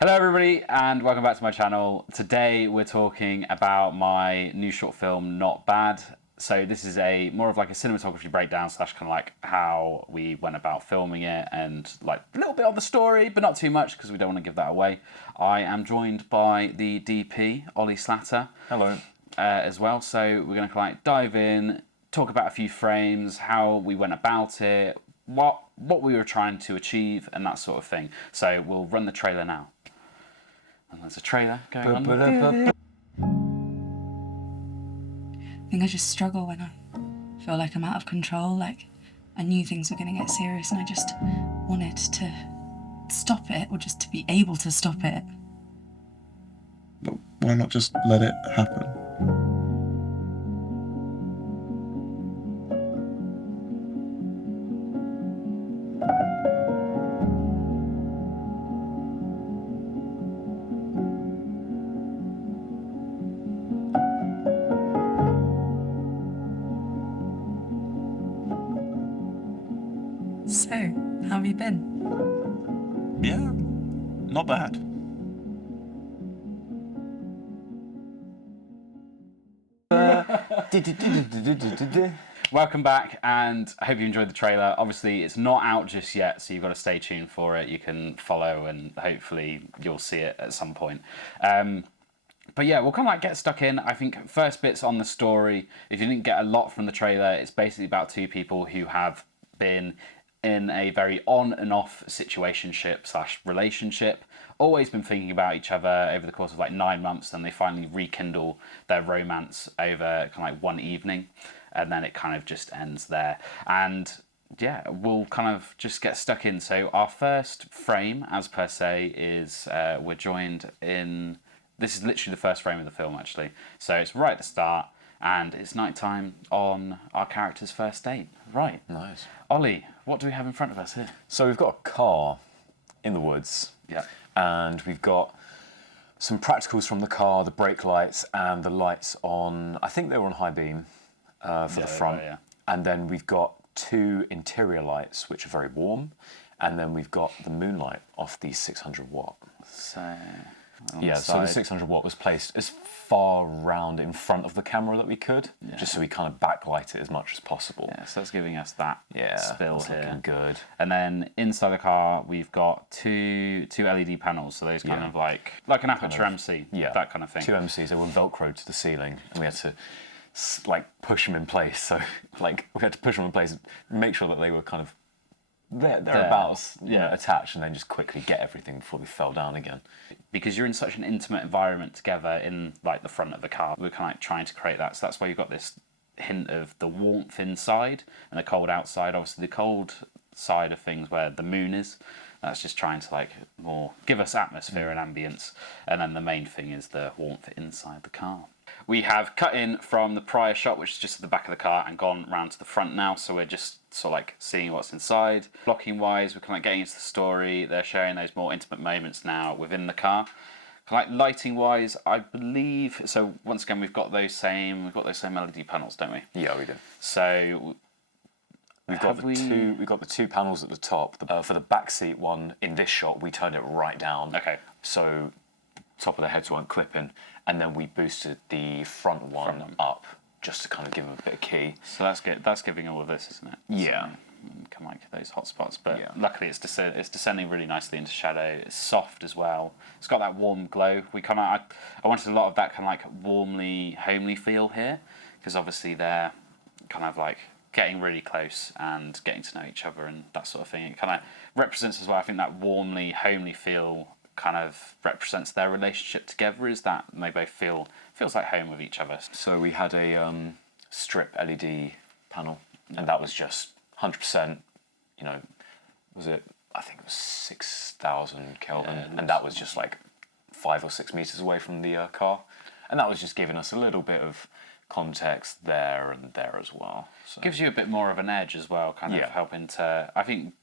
Hello everybody and welcome back to my channel. Today we're talking about my new short film, Not Bad. So this is more of like a cinematography breakdown slash kind of like how we went about filming it and like a little bit on the story, but not too much because we don't want to give that away. I am joined by the DP, Olli Slatter. Hello. As well. So we're going to like dive in, talk about a few frames, how we went about it, what we were trying to achieve and that sort of thing. So we'll run the trailer now. And there's a trailer going on. I think I just struggle when I feel like I'm out of control. Like I knew things were going to get serious and I just wanted to stop it, or just to be able to stop it. But why not just let it happen? So, how have you been? Yeah, not bad. Welcome back, and I hope you enjoyed the trailer. Obviously, it's not out just yet, so you've got to stay tuned for it. You can follow, and hopefully you'll see it at some point. But yeah, we'll kind of like get stuck in. I think first bit's on the story. If you didn't get a lot from the trailer, it's basically about two people who have been in a very on and off situationship slash relationship, always been thinking about each other over the course of like 9 months, and they finally rekindle their romance over kind of like one evening, and then it kind of just ends there. And yeah, we'll kind of just get stuck in. So our first frame, as per se, is we're joined in... This is literally the first frame of the film, actually. So it's right at the start, and it's nighttime on our character's first date. Right. Nice. Ollie, what do we have in front of us here? So we've got a car in the woods. Yeah. And we've got some practicals from the car, the brake lights and the lights on, I think they were on high beam for the front. Yeah. And then we've got two interior lights, which are very warm. And then we've got the moonlight off the 600 watt. So... So the 600 watt was placed as far round in front of the camera that we could, just so we kind of backlight it as much as possible. Yeah, so that's giving us that spill that's here. looking good. And then inside the car, we've got two LED panels, so those kind of like an aperture MC, that kind of thing. Two MCs, they were velcroed to the ceiling, and we had to like push them in place. So like we had to push them in place, make sure that they were kind of thereabouts, attached, and then just quickly get everything before they fell down again. Because you're in such an intimate environment together in like the front of the car, we're kind of like trying to create that. So that's why you've got this hint of the warmth inside and the cold outside. Obviously, the cold side of things where the moon is, that's just trying to like more give us atmosphere and ambience. And then the main thing is the warmth inside the car. We have cut in from the prior shot, which is just at the back of the car, and gone round to the front now. So we're just sort of like seeing what's inside. Blocking wise, we're kind of like getting into the story. They're sharing those more intimate moments now within the car. Kind of like lighting wise, I believe. So once again, we've got those same LED panels, don't we? Yeah, we do. So we've got the two panels at the top. For the back seat one in this shot, we turned it right down. Okay. So top of the heads weren't clipping, and then we boosted the front one up just to kind of give them a bit of key. So that's good. That's giving all of this, isn't it? Yeah. Kind of like those hot spots, but luckily it's descending really nicely into shadow. It's soft as well. It's got that warm glow. I wanted a lot of that kind of like warmly, homely feel here, because obviously they're kind of like getting really close and getting to know each other and that sort of thing. It kind of represents as well, I think, that warmly, homely feel kind of represents their relationship together, is that they both feels like home with each other. So we had a strip LED panel, and that was just 100%, I think it was 6,000 Kelvin, and that was just like 5 or 6 meters away from the car, and that was just giving us a little bit of context there and there as well. So gives you a bit more of an edge as well, kind of helping to, I think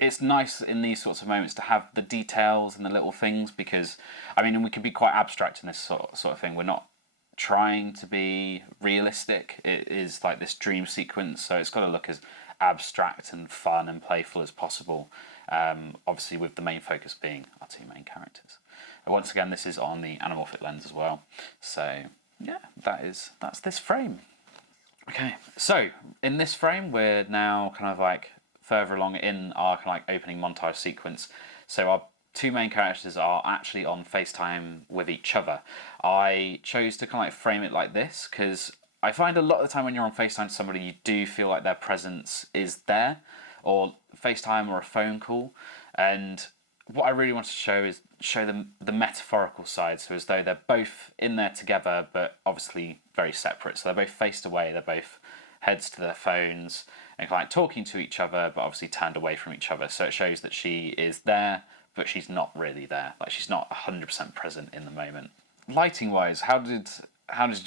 it's nice in these sorts of moments to have the details and the little things, because I mean, and we can be quite abstract in this sort of thing. We're not trying to be realistic. It is like this dream sequence, so it's got to look as abstract and fun and playful as possible, obviously with the main focus being our two main characters. Once again, this is on the anamorphic lens as well. So yeah, that's this frame. Okay, so in this frame, we're now kind of like further along in our kind of like opening montage sequence. So our two main characters are actually on FaceTime with each other. I chose to kind of like frame it like this because I find a lot of the time when you're on FaceTime to somebody, you do feel like their presence is there, or FaceTime or a phone call. And what I really want to show is show them the metaphorical side, so as though they're both in there together, but obviously very separate. So they're both faced away, they're both heads to their phones and kind of like talking to each other, but obviously turned away from each other. So it shows that she is there, but she's not really there. Like she's not 100% present in the moment. Lighting wise, how did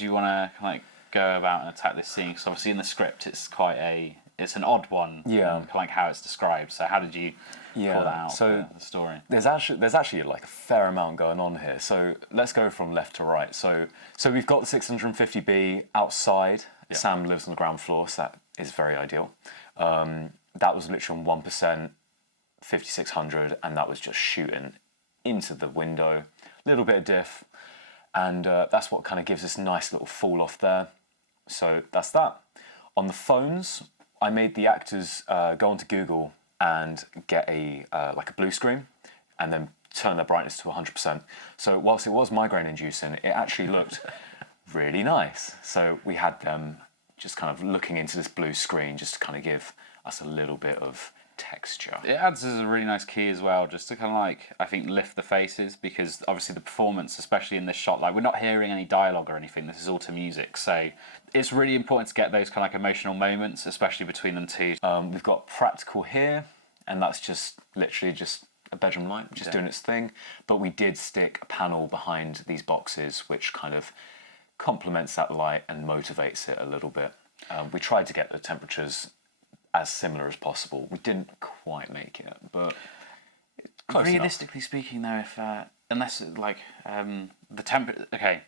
you want to kind of like go about and attack this scene? Because obviously in the script it's an odd one. Yeah. Kind of like how it's described. So how did you pull that out for the story? There's actually like a fair amount going on here. So let's go from left to right. So we've got the 650B outside. Yeah. Sam lives on the ground floor, so that is very ideal. That was literally on 1%, 5600, and that was just shooting into the window. A little bit of diff, and that's what kind of gives this nice little fall off there. So that's that. On the phones, I made the actors go onto Google and get a blue screen, and then turn their brightness to 100%. So whilst it was migraine inducing, it actually looked really nice. So we had them just kind of looking into this blue screen just to kind of give us a little bit of texture. It adds as a really nice key as well, just to kind of like, I think, lift the faces, because obviously the performance, especially in this shot, like we're not hearing any dialogue or anything, this is all to music, so it's really important to get those kind of like emotional moments, especially between them two. We've got practical here, and that's just literally just a bedroom light, just doing its thing, but we did stick a panel behind these boxes which kind of complements that light and motivates it a little bit. We tried to get the temperatures as similar as possible. We didn't quite make it, but close realistically enough. Speaking, though, if unless like the temperature, okay,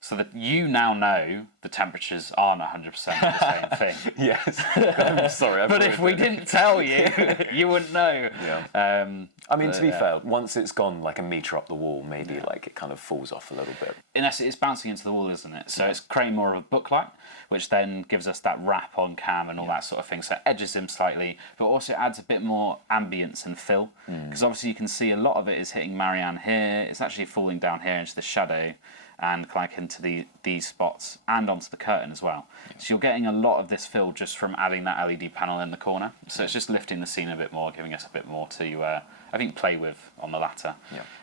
so that you now know the temperatures aren't 100% the same thing. Yes, I'm sorry. But if we didn't tell you, you wouldn't know. Yeah. I mean, to be fair, once it's gone like a metre up the wall, maybe like it kind of falls off a little bit. In essence, it's bouncing into the wall, isn't it? So it's creating more of a booklight, which then gives us that wrap on cam and all that sort of thing. So it edges him slightly, but also adds a bit more ambience and fill. Because obviously you can see a lot of it is hitting Marianne here. It's actually falling down here into the shadow and like into these spots and onto the curtain as well. So you're getting a lot of this fill just from adding that LED panel in the corner. So it's just lifting the scene a bit more, giving us a bit more to, I think, play with on the latter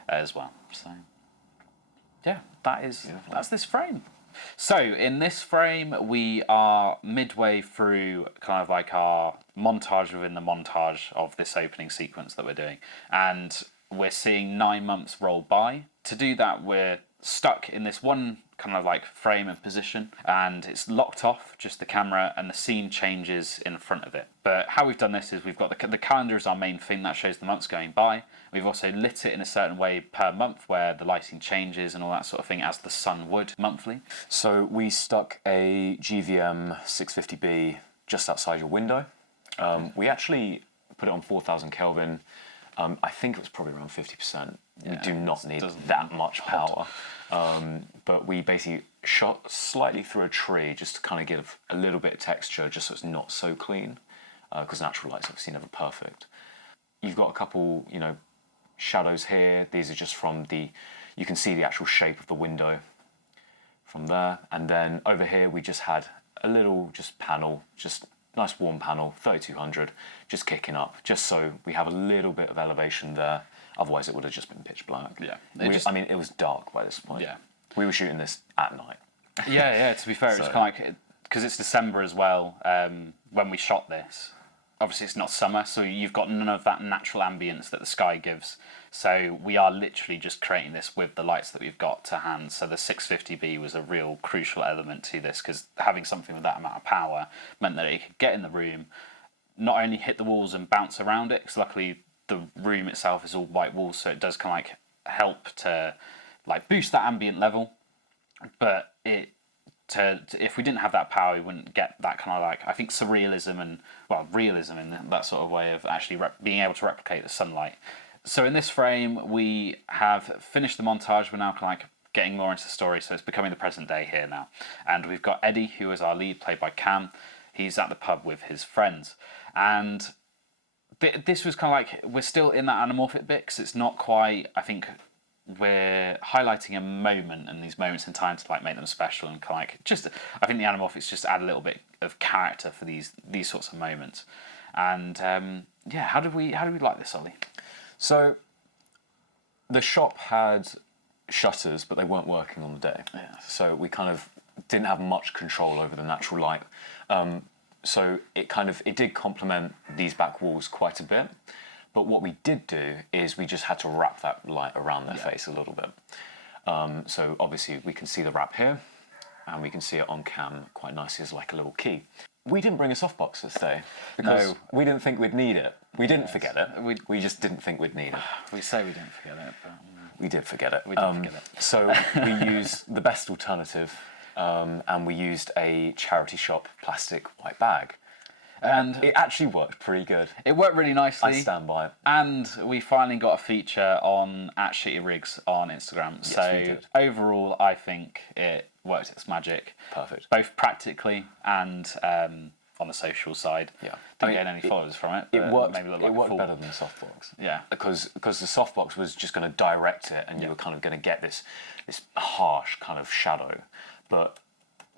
as well. So yeah, that's this frame. So in this frame, we are midway through kind of like our montage within the montage of this opening sequence that we're doing. And we're seeing 9 months roll by. To do that, we're stuck in this one kind of like frame and position, and it's locked off, just the camera, and the scene changes in front of it. But how we've done this is we've got the calendar as our main thing that shows the months going by. We've also lit it in a certain way per month where the lighting changes and all that sort of thing, as the sun would monthly. So we stuck a GVM 650B just outside your window. We actually put it on 4,000 Kelvin. I think it was probably around 50%. We do not need that much power. But we basically shot slightly through a tree just to kind of give a little bit of texture, just so it's not so clean, because natural light's obviously never perfect. You've got a couple, shadows here. These are just from you can see the actual shape of the window from there. And then over here we just had a little panel, just nice warm panel, 3200, just kicking up, just so we have a little bit of elevation there. Otherwise, it would have just been pitch black. Yeah. It was dark by this point. Yeah. We were shooting this at night. Yeah, to be fair, it's kind of like, because it's December as well, when we shot this. Obviously, it's not summer, so you've got none of that natural ambience that the sky gives. So we are literally just creating this with the lights that we've got to hand. So the 650B was a real crucial element to this, because having something with that amount of power meant that it could get in the room, not only hit the walls and bounce around it, because luckily the room itself is all white walls, so it does kind of like help to like boost that ambient level, but if we didn't have that power, we wouldn't get that kind of like, I think, surrealism and realism in that sort of way of actually being able to replicate the sunlight. So in this frame, we have finished the montage. We're now kind of like getting more into the story, so it's becoming the present day here now. And we've got Eddie, who is our lead, played by Cam. He's at the pub with his friends. And this was kind of like, we're still in that anamorphic bit, because it's not quite, I think, we're highlighting a moment and these moments in time to like make them special and kind of like just, I think the anamorphics just add a little bit of character for these sorts of moments. And yeah, how did we like this, Ollie? So the shop had shutters, but they weren't working on the day. Yeah. So we kind of didn't have much control over the natural light. So it did complement these back walls quite a bit. But what we did do is we just had to wrap that light around their face a little bit. So obviously we can see the wrap here, and we can see it on cam quite nicely as like a little key. We didn't bring a softbox this day because we didn't think we'd need it. We didn't forget it. We just didn't think we'd need it. We say we didn't forget it, but we did forget it. we did forget it. So we used the best alternative, and we used a charity shop plastic white bag. And it actually worked pretty good. It worked really nicely. I stand by it. And we finally got a feature on @ShittyRigs on Instagram. Yes, so we did. Overall, I think it worked its magic. Perfect. Both practically and on the social side. Yeah. Didn't get any followers from it. It but worked. Maybe looked It like worked a fool. better than the softbox. Yeah. Because the softbox was just going to direct it, and you were kind of going to get this harsh kind of shadow, but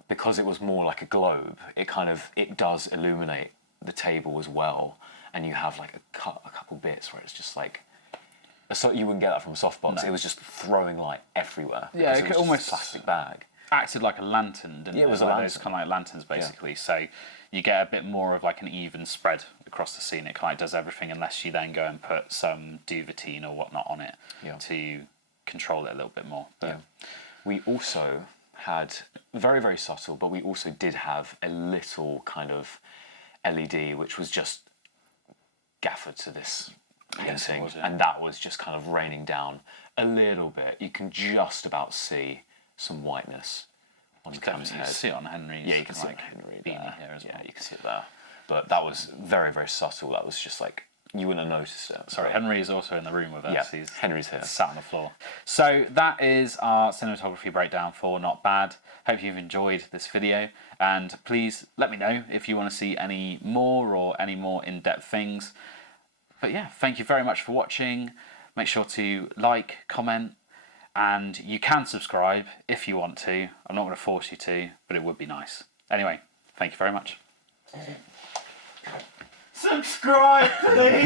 because it was more like a globe, it does illuminate the table as well, and you have like a couple bits where it's just like, so you wouldn't get that from a softbox. No. It was just throwing light everywhere. Yeah, because it could was almost just a plastic bag. Acted like a lantern, didn't it? Yeah, it was a like lantern. those kind of like lanterns, basically. So you get a bit more of like an even spread across the scene. It kind of does everything, unless you then go and put some duvetine or whatnot on it to control it a little bit more. But We also had, very, very subtle, but we also did have a little kind of LED, which was just gaffered to this Yes, it painting, was, yeah. and that was just kind of raining down a little bit. You can just about see some whiteness on Cam's definitely you head. see it on Henry's. Yeah, you can see it like, on Henry beanie there. here as well. Yeah, you can see it there. But that was very, very subtle. That was just like, you wouldn't have noticed it. Sorry, Henry is also in the room with us. Yeah, He's Henry's here. sat on the floor. So that is our cinematography breakdown for Not Bad. Hope you've enjoyed this video, and please let me know if you want to see any more or any more in-depth things. But yeah, thank you very much for watching. Make sure to like, comment, and you can subscribe if you want to. I'm not going to force you to, but it would be nice. Anyway, thank you very much. Subscribe, please!